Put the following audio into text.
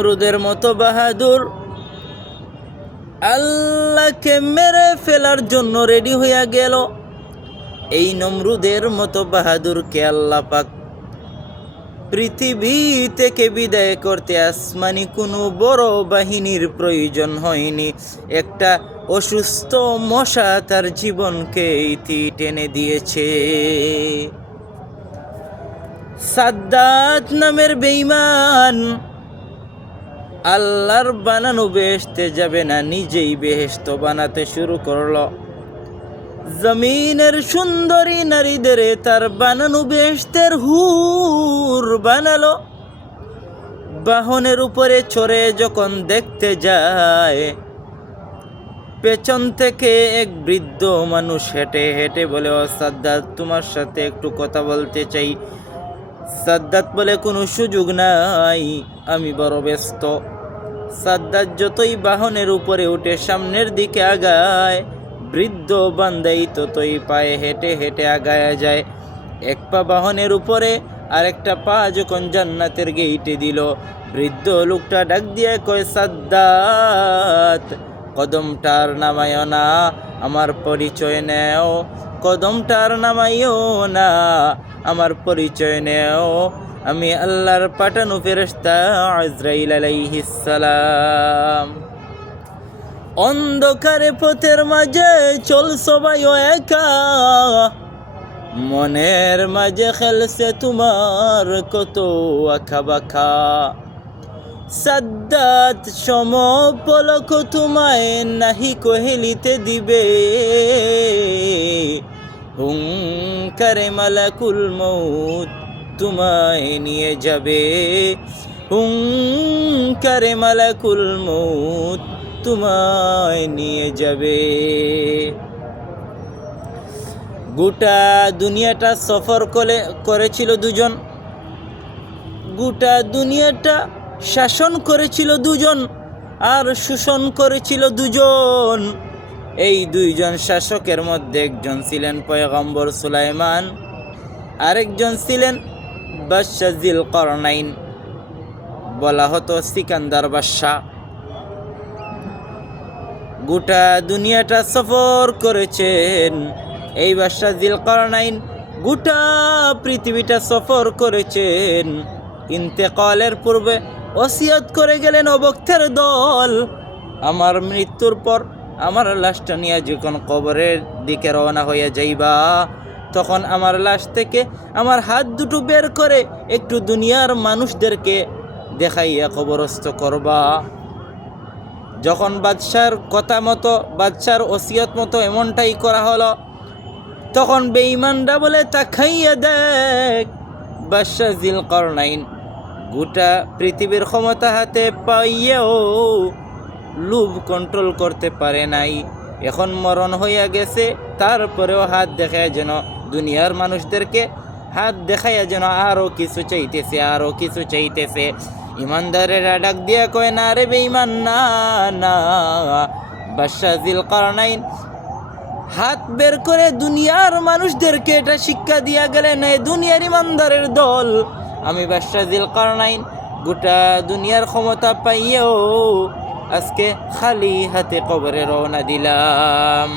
নমরুদের মতো বাহাদুর। আল্লাহকে মেরে ফেলার জন্য রেডি হইয়া গেল। এই নমরুদের মতো বাহাদুরকে আল্লাহ পৃথিবী থেকে বিদায় করতে আসমানি কোনো বড় বাহিনীর প্রয়োজন হয়নি। একটা অসুস্থ মশা তার জীবনকে ইতি টেনে দিয়েছে। সাদ্দাত নামের বেঈমান আল্লাহর বানানো বেহেশতে যাবে না, নিজেই বেহেশত বানাতে শুরু করল। জমিনের সুন্দরী নারীদের তার বানানো বেহেশতের হুর বানালো। বাহনের উপরে চড়ে যখন দেখতে যায়, পেছন থেকে এক বৃদ্ধ মানুষ হেঁটে হেঁটে বলে, ও সাদ্দাত তোমার সাথে একটু কথা বলতে চাই। সাদ্দাত বলে কোনো সুযোগ নাই। আমি বড় ব্যস্ত। সাদ্দাত যতই বাহনের উপরে উঠে সামনের দিকে আগায়, বৃদ্ধ বান্দাই ততই পায়ে হেঁটে হেঁটে আগায়া যায়। এক পা বাহনের উপরে, আরেকটা পা যখন জান্নাতের গেইটে দিল, বৃদ্ধ লোকটা ডাক দিয়ে কয়, সাদ্দাত, কদমটার নামায় না আমার পরিচয় নেও। কদমটার নামাইও না, আমার পরিচয় নেও। আমি আল্লাহর পাঠানো ফেরেশতা আজরাইল আলাইহিস সালাম। অন্ধকারে পথের মাঝে চল সবাই একা। মনের মাঝে খেলছে তোমার কত আঁকা বাঁকা সাদ্দাত সম পলক তোমায় নাহি কহেলিতে দিবে। হুঙ্কারে মালাকুল মৌত তোমায় নিয়ে যাবে। হুঙ্কারে মালাকুল মৌত তোমায় নিয়ে যাবে। গোটা দুনিয়াটা সফর করে করেছিল দুজন। গোটা দুনিয়াটা শাসন করেছিল দুজন আর শোষণ করেছিল দুজন। এই দুইজন শাসকের মধ্যে একজন ছিলেন পয়গম্বর সুলাইমান, আরেকজন ছিলেন বাদশাহ করনাইন বলা হতো সিকান্দার বাদশাহ গোটা দুনিয়াটা সফর করেছেন এই বাদশাহ দিল করনাইন গোটা পৃথিবীটা সফর করেছেন। ইন্তেকালের পূর্বে ওসিয়ত করে গেলেন অবক্তের দল। আমার মৃত্যুর পর আমার লাশটা নিয়ে যখন কবরের দিকে রওনা হয়ে যাইবা, তখন আমার লাশ থেকে আমার হাত দুটো বের করে একটু দুনিয়ার মানুষদেরকে দেখাইয়া কবরস্থ করবা। যখন বাদশার কথা মতো, বাদশার ওসিয়ত মতো এমনটাই করা হলো, তখন বেঈমানরা বলে, তা খাইয়া দেখ। বাদশাহ জিল করনাইন গোটা পৃথিবীর ক্ষমতা হাতে পাইয়েও লোভ কন্ট্রোল করতে পারে নাই। এখন মরণ হইয়া গেছে, তারপরেও হাত দেখায় যেন দুনিয়ার মানুষদেরকে হাত দেখাইয়া যেন আরও কিছু চাইতেছে আরও কিছু চাইতেছে। ইমানদারেরা ডাক দিয়া কয়, না রে বেঈমান, না না। বাদশাহ জিল করনাইন হাত বের করে দুনিয়ার মানুষদেরকে এটা শিক্ষা দিয়া গেলেন এই দুনিয়ার ইমানদারের দল। আমি বাদশাহ দিল করনাইন গোটা দুনিয়ার ক্ষমতা পাইয়েও আজকে খালি হাতে কবরে রওনা দিলাম।